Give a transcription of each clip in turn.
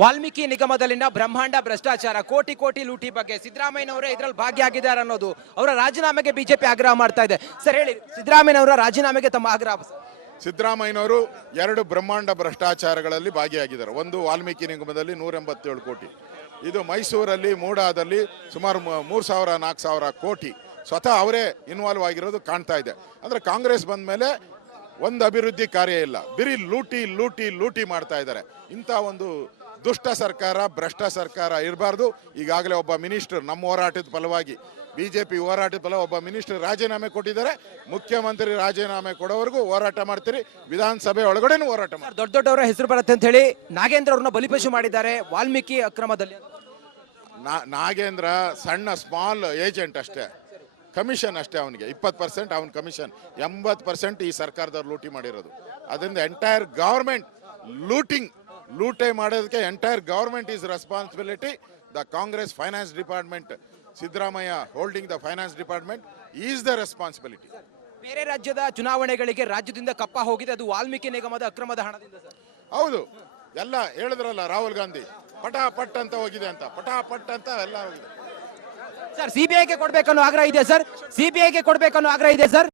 ವಾಲ್ಮೀಕಿ ನಿಗಮದಲ್ಲಿನ ಬ್ರಹ್ಮಾಂಡ ಭ್ರಷ್ಟಾಚಾರ ಕೋಟಿ ಕೋಟಿ ಲೂಟಿ ಬಗ್ಗೆ ಸಿದ್ದರಾಮಯ್ಯನವರೇ ಇದರಲ್ಲಿ ಭಾಗಿಯಾಗಿದ್ದಾರೆ ಅನ್ನೋದು ಅವರ ರಾಜೀನಾಮೆಗೆ ಬಿಜೆಪಿ ಆಗ್ರಹ ಮಾಡ್ತಾ ಇದೆ. ಸರ್ ಹೇಳಿ, ಸಿದ್ದರಾಮಯ್ಯನವರ ರಾಜೀನಾಮೆಗೆ ತಮ್ಮ ಆಗ್ರಹ. ಸಿದ್ದರಾಮಯ್ಯನವರು ಎರಡು ಬ್ರಹ್ಮಾಂಡ ಭ್ರಷ್ಟಾಚಾರಗಳಲ್ಲಿ ಭಾಗಿಯಾಗಿದ್ದಾರೆ. ಒಂದು ವಾಲ್ಮೀಕಿ ನಿಗಮದಲ್ಲಿ 187 ಕೋಟಿ, ಇದು ಮೈಸೂರಲ್ಲಿ ಮೂಡಾದಲ್ಲಿ ಸುಮಾರು 3,000-4,000 ಕೋಟಿ ಸ್ವತಃ ಅವರೇ ಇನ್ವಾಲ್ವ್ ಆಗಿರೋದು ಕಾಣ್ತಾ ಇದೆ. ಅಂದರೆ ಕಾಂಗ್ರೆಸ್ ಬಂದ ಮೇಲೆ ಒಂದು ಅಭಿವೃದ್ಧಿ ಕಾರ್ಯ ಇಲ್ಲ, ಬರೀ ಲೂಟಿ ಲೂಟಿ ಲೂಟಿ ಮಾಡ್ತಾ ಇದ್ದಾರೆ. ಇಂಥ ಒಂದು ದುಷ್ಟ ಸರ್ಕಾರ, ಭ್ರಷ್ಟ ಸರ್ಕಾರ ಇರಬಾರ್ದು. ಈಗಾಗಲೇ ಒಬ್ಬ ಮಿನಿಸ್ಟರ್ ನಮ್ಮ ಹೋರಾಟದ ಫಲವಾಗಿ, ಬಿಜೆಪಿ ಹೋರಾಟದ ಫಲ ಒಬ್ಬ ಮಿನಿಸ್ಟರ್ ರಾಜೀನಾಮೆ ಕೊಟ್ಟಿದ್ದಾರೆ. ಮುಖ್ಯಮಂತ್ರಿ ರಾಜೀನಾಮೆ ಕೊಡೋವರೆಗೂ ಹೋರಾಟ ಮಾಡ್ತೀರಿ, ವಿಧಾನಸಭೆ ಒಳಗಡೆನೂ ಹೋರಾಟ ಮಾಡ್ತೀರಿ. ದೊಡ್ಡ ದೊಡ್ಡವರ ಹೆಸರು ಬರುತ್ತೆ ಅಂತ ಹೇಳಿ ನಾಗೇಂದ್ರ ಅವ್ರನ್ನ ಬಲಿಪಶು ಮಾಡಿದ್ದಾರೆ ವಾಲ್ಮೀಕಿ ಅಕ್ರಮದಲ್ಲಿ. ನಾಗೇಂದ್ರ ಸಣ್ಣ ಸ್ಮಾಲ್ ಏಜೆಂಟ್ ಅಷ್ಟೇ, ಕಮಿಷನ್ ಅಷ್ಟೇ. ಅವನಿಗೆ 20% ಅವನ ಕಮಿಷನ್, 80% ಈ ಸರ್ಕಾರದವ್ರು ಲೂಟಿ ಮಾಡಿರೋದು. ಅದರಿಂದ ಎಂಟೈರ್ ಗವರ್ಮೆಂಟ್ ಲೂಟೆ ಮಾಡೋದಕ್ಕೆ entire government is responsibility. The Congress finance department, Siddaramaiah holding the finance department is the responsibility. ಬೇರೆ ರಾಜ್ಯದ ಚುನಾವಣೆಗಳಿಗೆ ರಾಜ್ಯದಿಂದ ಕಪ್ಪ ಹೋಗಿದೆ, ಅದು ವಾಲ್ಮೀಕಿ ನಿಗಮದ ಅಕ್ರಮದ ಹಣದಿಂದ. ಹೌದು, ಎಲ್ಲ ಹೇಳಿದ್ರಲ್ಲ ರಾಹುಲ್ ಗಾಂಧಿ, ಪಟಾಪಟ್ ಅಂತ ಹೋಗಿದೆ ಅಂತ, ಪಟಾಪಟ್ ಅಂತ ಎಲ್ಲ ಹೋಗಿದೆ. ಸರ್ ಸಿಬಿಐಗೆ ಕೊಡ್ಬೇಕನ್ನೋ ಆಗ್ರಹ ಇದೆ ಸರ್, ಸಿಬಿಐಗೆ ಕೊಡ್ಬೇಕನ್ನೋ ಆಗ್ರಹ ಇದೆ ಸರ್,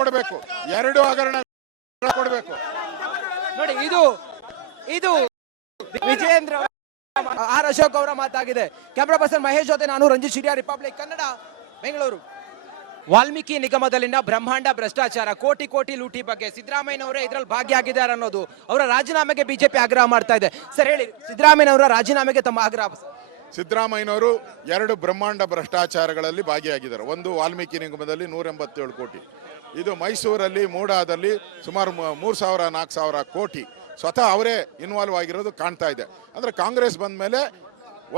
ಕೊಡಬೇಕು, ಎರಡು ಹಗರಣ ಕೊಡಬೇಕು. ನೋಡಿ, ಇದು ವಿಜಯೇಂದ್ರ ಆರ್ ಅಶೋಕ್ ಅವರ ಮಾತಾಗಿದೆ. ಕ್ಯಾಮ್ರಾ ಪರ್ಸನ್ ಮಹೇಶ್ ಜೊತೆ ನಾನು ರಂಜಿತ್ ಶಿರಿಯಾ, ರಿಪಬ್ಲಿಕ್ ಕನ್ನಡ, ಬೆಂಗಳೂರು. ವಾಲ್ಮೀಕಿ ನಿಗಮದಲ್ಲಿನ ಬ್ರಹ್ಮಾಂಡ ಭ್ರಷ್ಟಾಚಾರ ಕೋಟಿ ಕೋಟಿ ಲೂಟಿ ಬಗ್ಗೆ ಸಿದ್ದರಾಮಯ್ಯನವರೇ ಇದರಲ್ಲಿ ಭಾಗಿಯಾಗಿದ್ದಾರೆ ಅನ್ನೋದು ಅವರ ರಾಜೀನಾಮೆಗೆ ಬಿಜೆಪಿ ಆಗ್ರಹ ಮಾಡ್ತಾ ಇದೆ. ಸರ್ ಹೇಳಿ, ಸಿದ್ದರಾಮಯ್ಯನವರ ರಾಜೀನಾಮೆಗೆ ತಮ್ಮ ಆಗ್ರಹ. ಸಿದ್ದರಾಮಯ್ಯನವರು ಎರಡು ಬ್ರಹ್ಮಾಂಡ ಭ್ರಷ್ಟಾಚಾರಗಳಲ್ಲಿ ಭಾಗಿಯಾಗಿದ್ದಾರೆ. ಒಂದು ವಾಲ್ಮೀಕಿ ನಿಗಮದಲ್ಲಿ 187 ಕೋಟಿ, ಇದು ಮೈಸೂರಲ್ಲಿ ಮೂಡಾದಲ್ಲಿ ಸುಮಾರು 3,000-4,000 ಕೋಟಿ ಸ್ವತಃ ಅವರೇ ಇನ್ವಾಲ್ವ್ ಆಗಿರೋದು ಕಾಣ್ತಾ ಇದೆ. ಅಂದರೆ ಕಾಂಗ್ರೆಸ್ ಬಂದ ಮೇಲೆ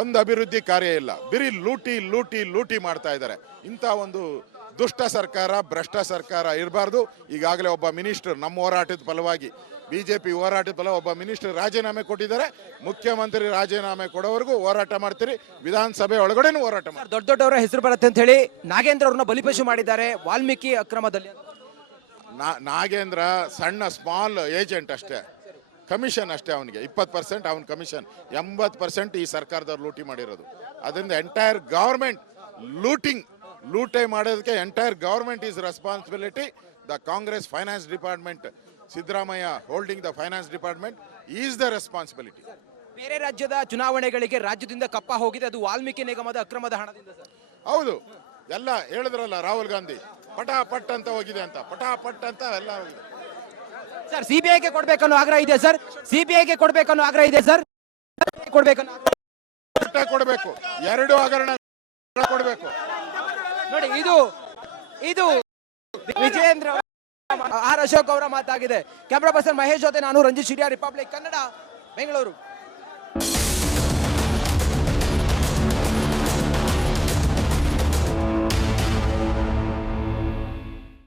ಒಂದು ಅಭಿವೃದ್ಧಿ ಕಾರ್ಯ ಇಲ್ಲ, ಬರೀ ಲೂಟಿ ಲೂಟಿ ಲೂಟಿ ಮಾಡ್ತಾ ಇದ್ದಾರೆ. ಇಂಥ ಒಂದು ದುಷ್ಟ ಸರ್ಕಾರ, ಭ್ರಷ್ಟ ಸರ್ಕಾರ ಇರಬಾರ್ದು. ಈಗಾಗಲೇ ಒಬ್ಬ ಮಿನಿಸ್ಟರ್ ನಮ್ಮ ಹೋರಾಟದ ಫಲವಾಗಿ, ಬಿಜೆಪಿ ಹೋರಾಟದ ಫಲ ಒಬ್ಬ ಮಿನಿಸ್ಟರ್ ರಾಜೀನಾಮೆ ಕೊಟ್ಟಿದ್ದಾರೆ. ಮುಖ್ಯಮಂತ್ರಿ ರಾಜೀನಾಮೆ ಕೊಡೋವರೆಗೂ ಹೋರಾಟ ಮಾಡ್ತೀರಿ, ವಿಧಾನಸಭೆ ಒಳಗಡೆನೂ ಹೋರಾಟ ಮಾಡ್ತೀರಿ. ದೊಡ್ಡ ದೊಡ್ಡವರ ಹೆಸರು ಬರುತ್ತೆ ಅಂತ ಹೇಳಿ ನಾಗೇಂದ್ರ ಅವ್ರನ್ನ ಬಲಿಪಶು ಮಾಡಿದ್ದಾರೆ ವಾಲ್ಮೀಕಿ ಅಕ್ರಮದಲ್ಲಿ. ನಾಗೇಂದ್ರ ಸಣ್ಣ ಸ್ಮಾಲ್ ಏಜೆಂಟ್ ಅಷ್ಟೇ, ಕಮಿಷನ್ ಅಷ್ಟೇ. ಅವನಿಗೆ 20% ಅವನ ಕಮಿಷನ್, 80% ಈ ಸರ್ಕಾರದವ್ರು ಲೂಟಿ ಮಾಡಿರೋದು. ಅದರಿಂದ ಎಂಟೈರ್ ಗವರ್ಮೆಂಟ್ ಲೂಟೆ ಮಾಡೋದಕ್ಕೆ entire government is responsibility. The Congress finance department, Siddaramaiah holding the finance department is the responsibility. ಬೇರೆ ರಾಜ್ಯದ ಚುನಾವಣೆಗಳಿಗೆ ರಾಜ್ಯದಿಂದ ಕಪ್ಪ ಹೋಗಿದೆ, ಅದು ವಾಲ್ಮೀಕಿ ನಿಗಮದ ಅಕ್ರಮದ ಹಣದಿಂದ. ಹೌದು, ಎಲ್ಲ ಹೇಳಿದ್ರಲ್ಲ ರಾಹುಲ್ ಗಾಂಧಿ, ಪಟಾಪಟ್ ಅಂತ ಹೋಗಿದೆ ಅಂತ, ಪಟಾಪಟ್ ಅಂತ ಎಲ್ಲ ಹೋಗಿದೆ. ಸರ್ ಸಿಬಿಐಗೆ ಕೊಡ್ಬೇಕನ್ನೋ ಆಗ್ರಹ ಇದೆ ಸರ್, ಸಿಬಿಐಗೆ ಕೊಡ್ಬೇಕನ್ನೋ ಆಗ್ರಹ ಇದೆ ಸರ್, ಕೊಡಬೇಕು, ಎರಡು ಹಗರಣ ಕೊಡಬೇಕು. ನೋಡಿ, ಇದು ವಿಜಯೇಂದ್ರ ಆರ್ ಅಶೋಕ್ ಅವರ ಮಾತಾಗಿದೆ. ಕ್ಯಾಮ್ರಾ ಪರ್ಸನ್ ಮಹೇಶ್ ಜೊತೆ ನಾನು ರಂಜಿತ್ ಶಿರಿಯಾ, ರಿಪಬ್ಲಿಕ್ ಕನ್ನಡ, ಬೆಂಗಳೂರು.